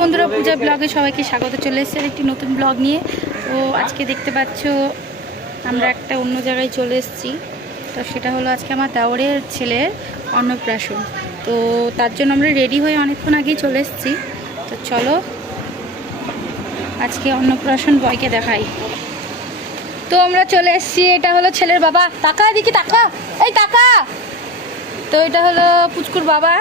বন্ধুরা পূজা ব্লগে সবাইকে স্বাগত, চলে এসেছে একটি নতুন ব্লগ নিয়ে। তো আজকে দেখতে পাচ্ছ, আমরা একটা অন্য জায়গায় চলে এসেছি। তো সেটা হলো আজকে আমার দাওরের ছেলের অন্নপ্রাশন। তো তার জন্য আমরা রেডি হয়ে অনেকক্ষণ আগেই চলে এসেছি। তো চলো, আজকে অন্নপ্রাশন বয়কে দেখাই। তো আমরা চলে এসেছি, এটা হলো ছেলের বাবা। টাকা এদিকে টাকা এই টাকা তো এটা হলো পুচকুর বাবা।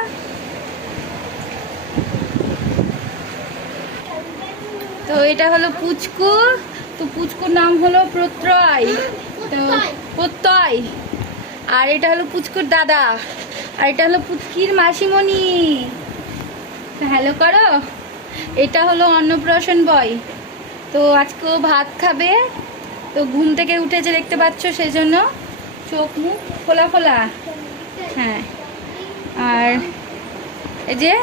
তো এটা হলো পুচকু, তো পুচকুর নাম হলো প্রত্যয়। তো প্রত্যয়। আর এটা হলো পুচকুর দাদা। আর এটা হলো পুচকির মাসিমণি। হ্যালো করো। এটা হলো অন্নপ্রাশন বয়। তো আজকেও ভাত খাবে। তো ঘুম থেকে উঠেছে দেখতে পাচ্ছ সেই জন্য চোখ মুখ ফোলা ফোলা। হ্যাঁ। আর এই যে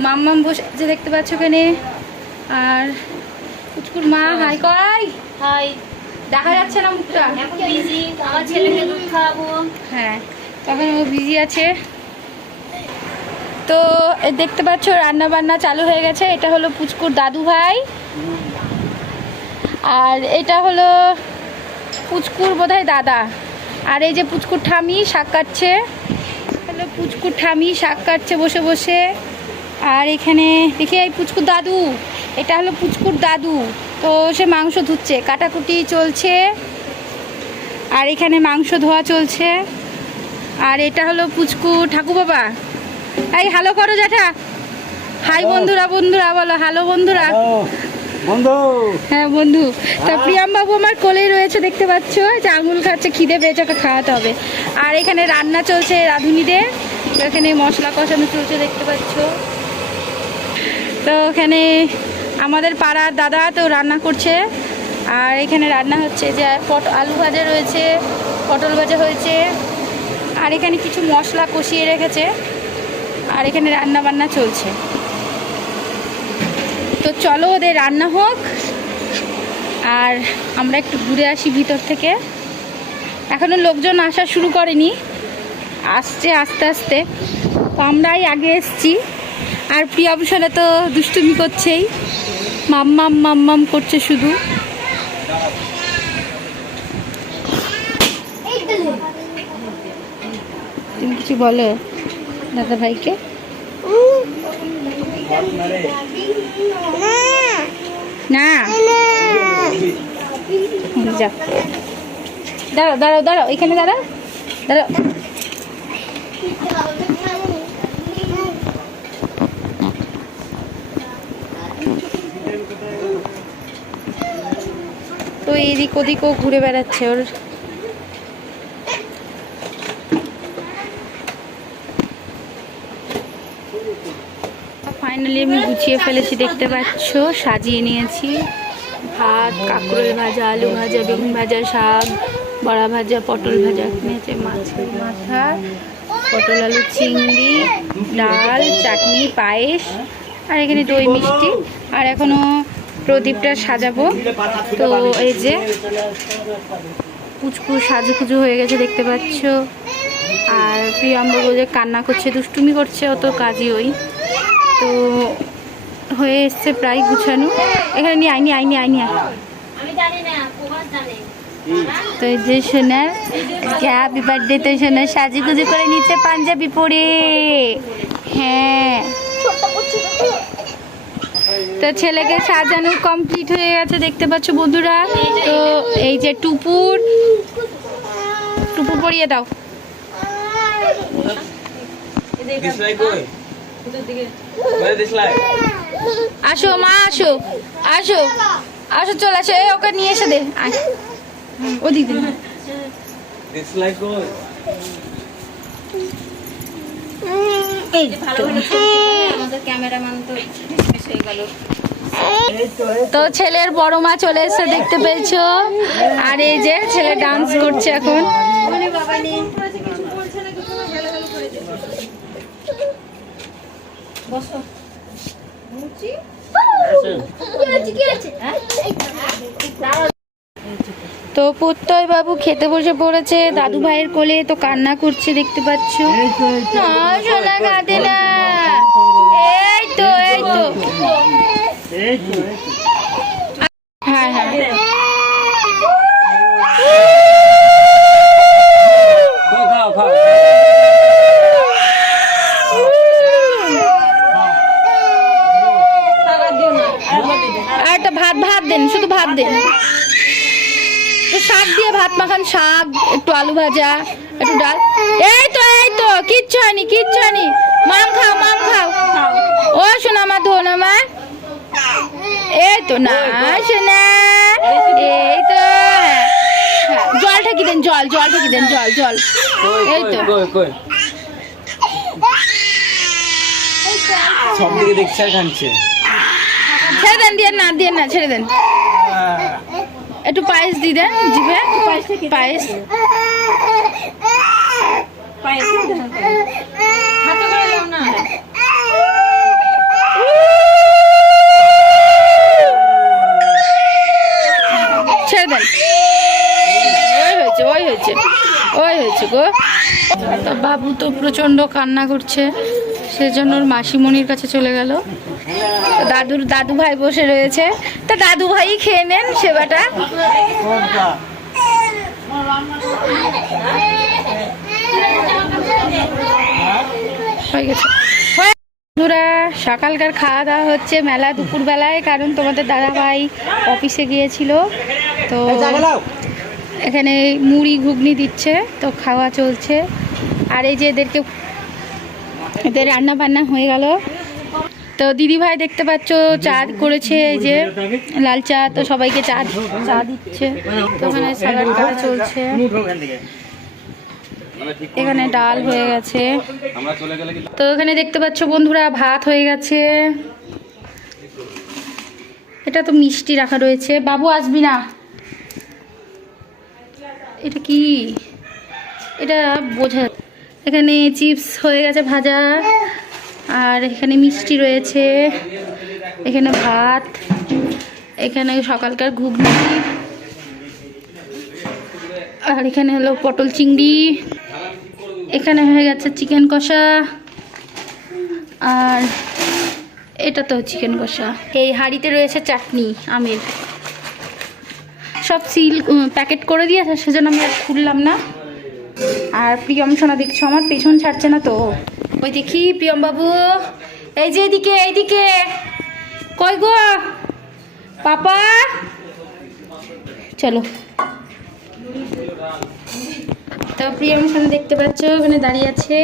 মাম্মাম বসে দেখতে পাচ্ছ ওখানে। আর কুচকুর মা হাই কই? হাই। দেখা যাচ্ছে না মুখটা? এখন বিজি আমার ছেলেকে দুধ খাওয়াবো। হ্যাঁ তখন ও বিজি আছে। তো দেখতে পাচ্ছ রান্না বান্না চালু হয়ে গেছে। এটা হলো পুচকুর দাদু ভাই। আর এটা হলো পুচকুর বোধহয় দাদা। আর এই যে পুচকুর ঠামি শাক কাটছে। হলো পুচকুর ঠামি শাক কাটছে বসে বসে। আর এখানে দেখি এই পুচকুর দাদু। এটা হলো পুচকুর দাদু। তো সে মাংস ধুচ্ছে। কাটাকুটি চলছে। আর এখানে মাংস ধোয়া চলছে। আর এটা হলো পুচকু ঠাকু বাবা এই হ্যালো করো জ্যাঠা। হাই বন্ধুরা বন্ধুরা বলো। হ্যালো বন্ধুরা। বন্ধু। হ্যাঁ বন্ধু। তা প্রিয়াম বাবু আমার কোলেই রয়েছে দেখতে পাচ্ছ? যে আঙুল খাচ্ছে খিদে পেয়েছে ওকে খাওয়াতে হবে। আর এখানে রান্না চলছে রাঁধুনিদের। তো এখানে মশলা কষানো চলছে দেখতে পাচ্ছ? তো এখানে আমাদের পাড়ার দাদা তো রান্না করছে, আর এখানে রান্না হচ্ছে যে পট আলু ভাজা রয়েছে, পটল ভাজা হয়েছে, আর এখানে কিছু মশলা কষিয়ে রেখেছে, আর এখানে রান্না বান্না চলছে। তো চলো ওদের রান্না হোক, আর আমরা একটু ঘুরে আসি ভিতর থেকে। এখনও লোকজন আসা শুরু করেনি, আসছে আস্তে আস্তে। তো আমরাই আগে এসছি, আর প্রিয়াভূষণে তো দুষ্টুমি করছেই। মাম্মাম মাম্মাম করছে শুধু। তুমি কিছু বলো দাদা ভাইকে? না। যা। দাঁড়াও দাঁড়াও দাঁড়াও, এখানে দাঁড়াও। দাঁড়াও। তো এদিক ওদিকও ঘুরে বেড়াচ্ছে ওর। ফাইনালি আমি গুছিয়ে ফেলেছি, দেখতে পাচ্ছ? সাজিয়ে নিয়েছি। ভাত, কাঁকরোল ভাজা, আলু ভাজা, বেগুন ভাজা, শাক, বড়া ভাজা, পটল ভাজা, নিয়েছে মাছের মাথা, পটল আলু, চিংড়ি, ডাল, চাটনি, পায়েস, আর এখানে দই, মিষ্টি। আর এখনও প্রদীপটা সাজাবো। তো এই যে পুচকু সাজুকুজু হয়ে গেছে দেখতে পাচ্ছ। আর প্রিয়াম্ব যে কান্না করছে দুষ্টুমি করছে অত কাজই ওই। তো হয়ে এসছে প্রায় গুছানো। এখানে নিয়ে আইনি আইনি আইনি তো এই যে সোনার হ্যাপি বার্থডে তো সোনার সাজুগুজু করে নিচ্ছে পাঞ্জাবি পরে। হ্যাঁ। তো ছেলেকে সাজানো কমপ্লিট হয়ে গেছে দেখতে পাচ্ছ বন্ধুরা। তো এই যে টুপুর টুপুর পরিয়ে দাও। আসো মা আসো। আসো। আসো চল আসো। এই ওকে নিয়ে এসে দে। আমাদের ক্যামেরাম্যান তো হয়ে গেল। তো ছেলের বড় মা চলে এসে দেখতে পেয়েছ? আর এই যে ছেলে ডান্স করছে এখন। তো প্রত্যয় বাবু খেতে বসে পড়েছে, দাদু ভাইয়ের কোলে তো কান্না করছে, দেখতে পাচ্ছ। না, সোনা, কাঁদে না। এই তো এই তো। হ্যাঁ হ্যাঁ। একটা ভাত ভাত দেন, শুধু ভাত দেন। শাক দিয়ে ভাত মাখান, শাক, একটু আলু ভাজা, একটু ডাল। এই তো এই তো, কিচ্ছু হয়নি কিচ্ছু হয়নি। মাম খাও ও শোনা আমার ধন আমার এই তো না শোনা এই তো। জল ঠেকি দেন জল জল ঠেকি দেন জল জল। এই তো। সব দিকে দেখছে আর খাচ্ছে ছেড়ে দেন দিয়ে না দিয়ে না ছেড়ে দেন। একটু পায়েস দিয়ে দেন জিভে। পায়েস। হাতে করে দাও না ছেড়ে দেন ওই হয়েছে ওই হয়েছে ওই হয়েছে গো। তো বাবু তো প্রচণ্ড কান্না করছে। সেজন্য ওর মাসিমণির কাছে চলে গেল। দাদুর, দাদু ভাই বসে রয়েছে। তা দাদু ভাই খেয়ে নেন সেবাটা। হয়ে গেছে। সকালকার খাওয়া দাওয়া হচ্ছে মেলা দুপুরবেলায়, কারণ তোমাদের দাদা ভাই অফিসে গিয়েছিল। তো এখানে মুড়ি ঘুগনি দিচ্ছে, তো খাওয়া চলছে। আর এই যে এদেরকে এদের রান্না বান্না হয়ে গেল। তো দিদি ভাই দেখতে পাচ্ছ, চা করেছে এই যে লাল চা, তো সবাইকে চা চা দিচ্ছে। তো ওখানে সালাড করা চলছে। এখানে ডাল হয়ে গেছে। তো এখানে দেখতে পাচ্ছ বন্ধুরা, ভাত হয়ে গেছে। এটা তো মিষ্টি রাখা রয়েছে। বাবু, আসবি না? এটা কি? এটা বোঝা এখানে চিপস হয়ে গেছে ভাজা, আর এখানে মিষ্টি রয়েছে, এখানে ভাত, এখানে সকালকার ঘুগনি, আর এখানে হলো পটল চিংড়ি, এখানে হয়ে গেছে চিকেন কষা, আর এটা তো চিকেন কষা। এই হাঁড়িতে রয়েছে চাটনি, আমের। সব সিল প্যাকেট করে দিয়েছে, সেজন্য আমি আর খুললাম না। আর প্রিয়ম সোনা দেখছ, আমার পেছন ছাড়ছে না তো। ওই দেখি, প্রিয়ম বাবু। এই যে এদিকে, এইদিকে। কই গো? পাপা? চলো। তো প্রিয়ম সোনা দেখতে পাচ্ছ, ওখানে দাঁড়িয়ে আছে।